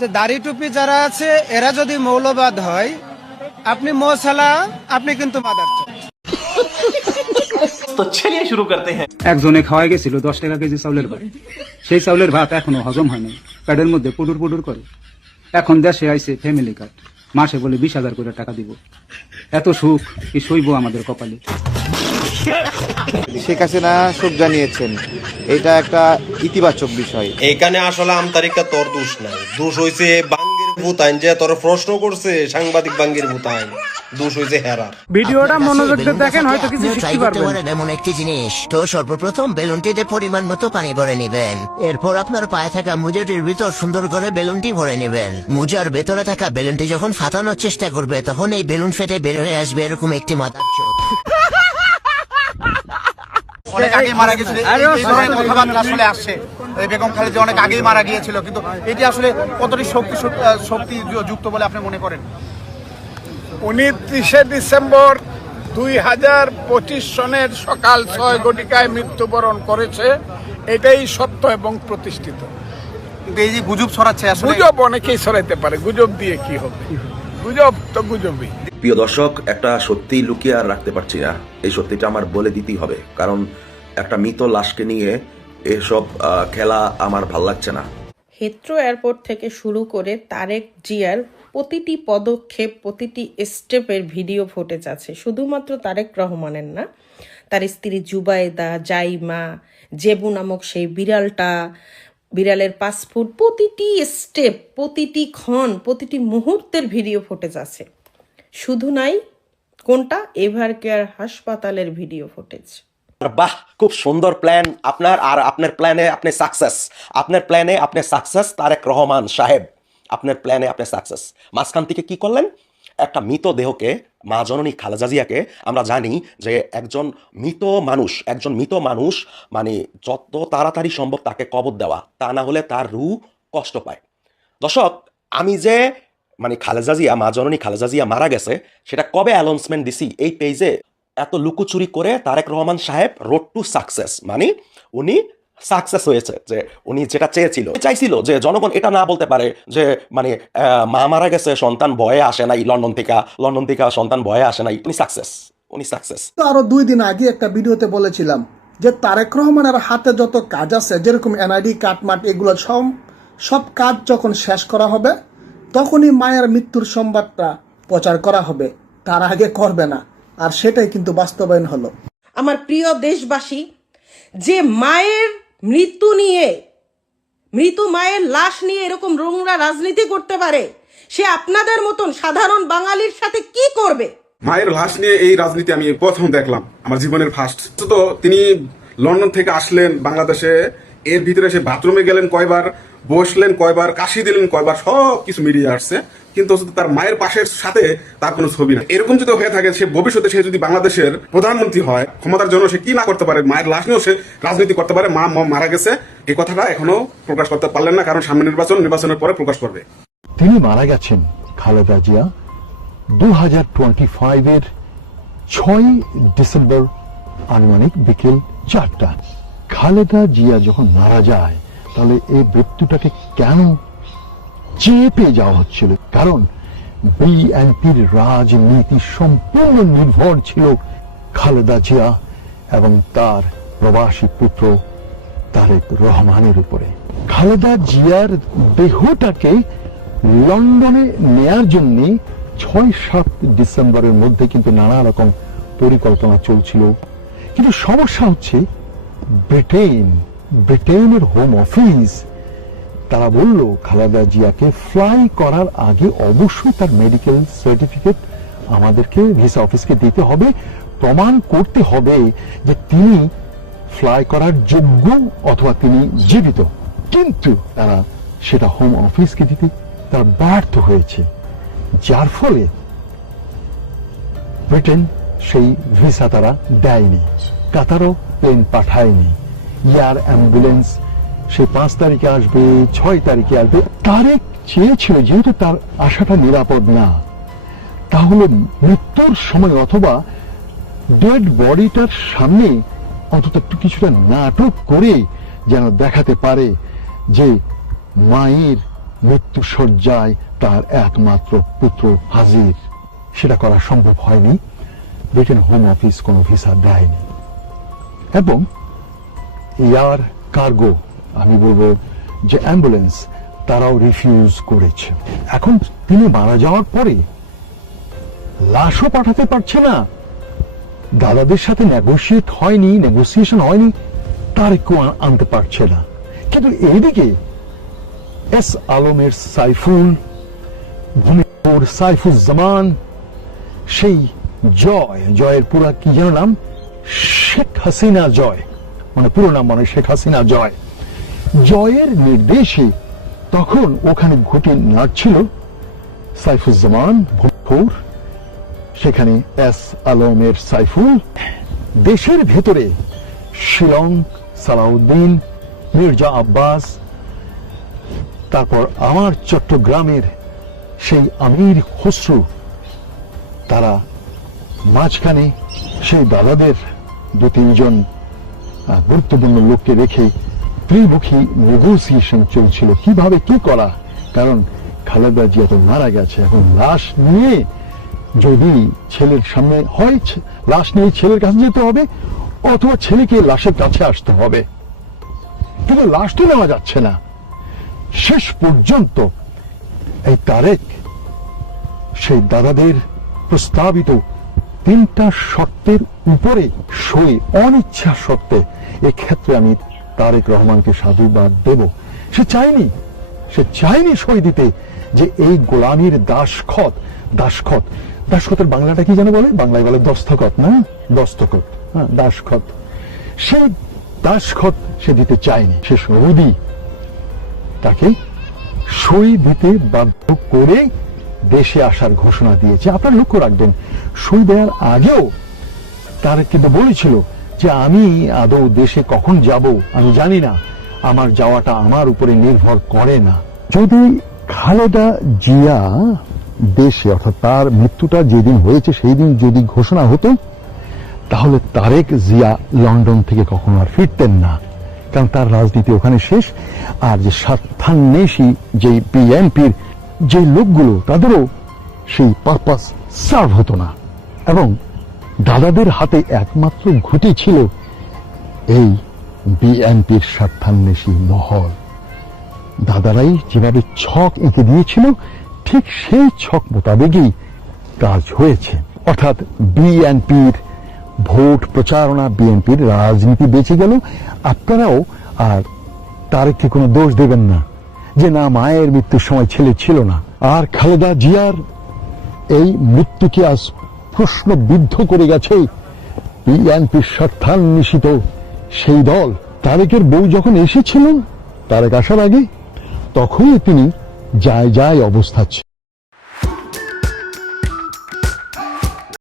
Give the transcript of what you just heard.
যে দাড়ি টুপি যারা আছে এরা যদি মৌলবাদ হয়, আপনি মোসালা, আপনি কিন্তু মাদারচোদ। তো চলিয়ে শুরু করতে হ্যাঁ। একজনে খাওয়া গেছিল 10 টাকা কেজি চাউলের ভাত, সেই চাউলের ভাত এখনো হজম হয় নাই, পেটের মধ্যে পুডুর পুডুর করে। এখন দেশে আইছে ফ্যামিলি কার্ড, মাসে বলে 20,000 করে টাকা দিব। এত সুখ কি সইব আমাদের কপালে? শেখ হাসিনা শোক জানিয়েছেন, এটা একটা ইতিবাচক বিষয়। এখানে আসলে আমতারিকা তোর দোষ নাই, দোষ হইছে বাঙ্গির ভূতাইন যে তোর প্রশ্ন করছে, সাংবাদিক বাঙ্গির ভূতাইন দোষ হইছে হেরার। ভিডিওটা মনোযোগ দিয়ে দেখেন, হয়তো কিছু শিখতে পারবেন। এমন একটি জিনিস, তো সর্বপ্রথম বেলুনটিতে পরিমাণ মতো পানি ভরে নেবেন। এরপর আপনার পায়ে থাকা মুজাটির ভিতর সুন্দর করে বেলুনটি ভরে নেবেন। মুজার ভেতরে থাকা বেলুনটি যখন ফাটানোর চেষ্টা করবে, তখন এই বেলুন ফেটে বের হয়ে আসবে এরকম একটি মাদারচোদ। অনেক আগে মারা গিয়েছিল, এই ধরনের কথাবার্তা আসলে আসছে। বেগম খালেদা অনেক আগেই মারা গিয়েছিল, কিন্তু এটি আসলে কতটি শক্তি যুক্ত বলে আপনি মনে করেন? 29 ডিসেম্বর 2025 সনের সকাল 6 ঘটিকায় মৃত্যুবরণ করেছে, এটাই সত্য এবং প্রতিষ্ঠিত। কিন্তু এই যে গুজব ছড়াচ্ছে, আসলে গুজব অনেকেই ছড়াইতে পারে, গুজব দিয়ে কি হবে? গুজব তো গুজবই। প্রিয় দর্শক, একটা সত্যি লুকিয়ে আর রাখতে পারছি না, এই সত্যিটা আমার বলে দিতেই হবে, কারণ একটা মৃত লাশকে নিয়ে এসব খেলা আমার ভাল লাগছে না। হিথ্রো এয়ারপোর্ট থেকে শুরু করে তারেক জিয়ার প্রতিটি পদক্ষেপ, প্রতিটি স্টেপের ভিডিও ফুটেজ আছে। শুধুমাত্র তারেক রহমানের না, তার স্ত্রী জুবাইদা, জাইমা, জেবু নামক সেই বিড়ালটা, বিড়ালের পাসপোর্ট, প্রতিটি স্টেপ, প্রতিটি ক্ষণ, প্রতিটি মুহূর্তের ভিডিও ফুটেজ আছে। শুধু নাই কোনটা, এভার কেয়ার হাসপাতালের ভিডিও ফুটেজ। বাহ, খুব সুন্দর প্ল্যান আপনার, আর আপনার প্ল্যানে আপনি সাকসেস, আপনার প্ল্যানে আপনি সাকসেস তারেক রহমান সাহেব, আপনার প্ল্যানে আপনি সাকসেস। মাঝখান থেকে কি করলেন? একটা মৃত দেহকে, মা জননী খালেদা জিয়াকে আমরা জানি যে একজন মৃত মানুষ মানে যত তাড়াতাড়ি সম্ভব তাকে কবর দেওয়া, তা না হলে তার রূহ কষ্ট পায়। দর্শক, আমি যে মানে খালেদা জিয়া, মা জননী খালেদা জিয়া মারা গেছে, সেটা কবে অ্যানাউন্সমেন্ট দিছি এই পেজে, এত লুকোচুরি করে তারেক রহমান সাহেব রোড টু সাকসেস, মানে উনি সাকসেস হয়েছে, যে উনি যেটা চাইছিল যে জনগণ এটা না বলতে পারে যে মানে মা মারা গেছে, সন্তান ভয়ে আসে নাই, লন্ডন থেকে সন্তান ভয়ে আসে নাই। উনি সাকসেস। আরো 2 দিন আগে একটা ভিডিওতে বলেছিলাম যে তারেক রহমানের হাতে যত কাজ আছে, যেরকম এনআইডি কাটমাট, এগুলো সব কাজ যখন শেষ করা হবে, তখনই মায়ের মৃত্যুর সংবাদটা প্রচার করা হবে, তার আগে করবে না। আর সেটাই কিন্তু বাস্তবায়ন হলো। আমার প্রিয় দেশবাসী, যে মায়ের মৃত মায়ের লাশ নিয়ে এরকম নোংরা রাজনীতি করতে পারে, সে আপনাদের মতন সাধারণ বাঙালির সাথে কি করবে? মায়ের লাশ নিয়ে এই রাজনীতি আমি প্রথম দেখলাম, আমার জীবনের ফার্স্ট। তো তিনি লন্ডন থেকে আসলেন বাংলাদেশে, এর ভিতরে সে বাথরুমে গেলেন কয়বার, বসলেন কয়বার, কাশি দিলেন কয়বার, সব কিছু মিডিয়া আসছে, কিন্তু তার মায়ের পাশের সাথে তার কোনো ছবি না। এরকম যদি হয়ে থাকে, সে ভবিষ্যতে সে যদি বাংলাদেশের প্রধানমন্ত্রী হয়, ক্ষমতার জন্য সে কি না করতে পারে, মায়ের লাশ নিয়েও সে রাজনীতি করতে পারে। মা মারা গেছে এই কথাটা এখনো প্রকাশ করতে পারলেন না, কারণ সামনে নির্বাচনের পরে প্রকাশ করবে। তিনি মারা গেছেন খালেদা জিয়া 2025-এর 6 ডিসেম্বর আনুমানিক বিকেল 4টা। খালেদা জিয়া যখন মারা যায়, তাহলে এই মৃত্যুটাকে কেন চেপে যাওয়া হচ্ছিল? কারণ বিএনপির রাজনীতি সম্পূর্ণ নির্ভর ছিল খালেদা জিয়া এবং তার প্রবাসী পুত্র তারেক রহমানের উপরে। খালেদা জিয়ার দেহটাকে লন্ডনে নেয়ার জন্য 6-7 ডিসেম্বরের মধ্যে কিন্তু নানা রকম পরিকল্পনা চলছিল, কিন্তু সমস্যা হচ্ছে ব্রিটেনের হোম অফিস তারা বলল খালেদা জিয়াকে ফ্লাই করার আগে অবশ্যই তার মেডিকেল সার্টিফিকেট আমাদেরকে ভিসা অফিসকে দিতে হবে, প্রমাণ করতে হবে যে তিনি ফ্লাই করার যোগ্য অথবা তিনি জীবিত। কিন্তু তারা সেটা হোম অফিসকে দিতে তারা ব্যর্থ হয়েছে, যার ফলে ব্রিটেন সেই ভিসা তারা দেয়নি, কাতারও প্লেন পাঠায়নি, এয়ার অ্যাম্বুলেন্স সে 5 তারিখে আসবে, 6 তারিখে আসবে। তারেক চেয়েছিল, যেহেতু তার আশাটা নিরাপদ না, তাহলে মৃত্যুর সময় অথবা ডেড বডিটার সামনে অন্তত একটু কিছুটা নাটক করে যেন দেখাতে পারে যে মায়ের মৃত্যু শয্যায় তার একমাত্র পুত্র হাজির। সেটা করা সম্ভব হয়নি, ব্রিটেন হোম অফিস কোনো ভিসা দেয়নি। এবং এয়ার কার্গো, আমি বলবো যে অ্যাম্বুলেন্স, তারাও রিফিউজ করেছে। এখন তিনি মারা যাওয়ার পরে লাশও পাঠাতে পারছে না, দাদাদের সাথে নেগোসিয়েশন হয়নি, তারেকও আনতে পারছে না। কিন্তু এইদিকে এস আলমের সাইফুল, ভূমিপুর সাইফুজ্জামান, সেই জয়ের পুরা কি যেন নাম, শেখ হাসিনা জয়, মানে পুরো নাম মানে শেখ হাসিনা জয়ের নির্দেশে তখন ওখানে ঘুঁটি নাড়ছিল সাইফুজ্জামান ভূমিপুর, সেখানে এস আলমের সাইফুল। দেশের ভেতরে শিলং, সালাউদ্দিন, মির্জা আব্বাস, তারপর আমার চট্টগ্রামের সেই আমির খসরু, তারা মাঝখানে সেই দাদাদের 2-3 গুরুত্বপূর্ণ লোককে রেখে ত্রিমুখী নেগোসিয়েশন চলছিল কিভাবে কি করা। কারণ খালেদা জিয়া তো মারা গেছে, এখন লাশ নিয়ে যদি ছেলের সামনে হয়, লাশ নিয়ে ছেলের কাছে যেতে হবে, অথবা ছেলেকে লাশের কাছে আসতে হবে, কিন্তু লাশ তো নেওয়া যাচ্ছে না। শেষ পর্যন্ত এই তারেক সেই দাদাদের প্রস্তাবিত 3টা শর্তের উপরে সই, অনিচ্ছা সত্ত্বে, এক্ষেত্রে আমি তারেক রহমানকে সাধুবাদ দেব। সে চায়নি সই দিতে, যে এই গোলামীর দাসখতের বাংলাটা কি যেন বলে, বাংলায় বলে দস্তখত, না দস্তখত, হ্যাঁ দাসখত, সেই দাসখত সে দিতে চায়নি। সে সৌদি তাকে সই দিতে বাধ্য করে দেশে আসার ঘোষণা দিয়েছে। আপনারা লক্ষ্য রাখবেন, সই দেওয়ার আগেও তারা কিন্তু বলেছিল যে আমি আদৌ দেশে কখন যাব আমি জানি না, আমার যাওয়াটা আমার উপরে নির্ভর করে না। যদি খালেদা জিয়া দেশে, অর্থাৎ তার মৃত্যুটা যেদিন হয়েছে সেই দিন যদি ঘোষণা হতো, তাহলে তারেক জিয়া লন্ডন থেকে কখনো আর ফিরতেন না, কারণ তার রাজনীতি ওখানে শেষ। আর যে স্বার্থান্বেষী যে বিএনপির যে লোকগুলো, তাদেরও সেই পারপাস সার্ভ হতো না। এবং দাদাদের হাতে একমাত্র ঘুঁটি ছিল এই বিএনপির স্বার্থান্বেষী মহল। দাদারাই যেভাবে ছক এঁকে দিয়েছিল, ঠিক সেই ছক মোতাবেকই কাজ হয়েছে। অর্থাৎ বিএনপির ভোট প্রচারণা, বিএনপির রাজনীতি বেঁচে গেল। আপনারাও আর তারেককে কোনো দোষ দেবেন না যে না, মায়ের মৃত্যুর সময় ছেলে ছিল না। আর খালেদা জিয়ার এই মৃত্যুকে আজ প্রশ্নবিদ্ধ করে গেছে বিএনপির স্বার্থান্বেষিত সেই দল। তারেকের বউ যখন এসেছিলেন, তারেক আসার আগে, তখনই তিনি যায় অবস্থা ছিল।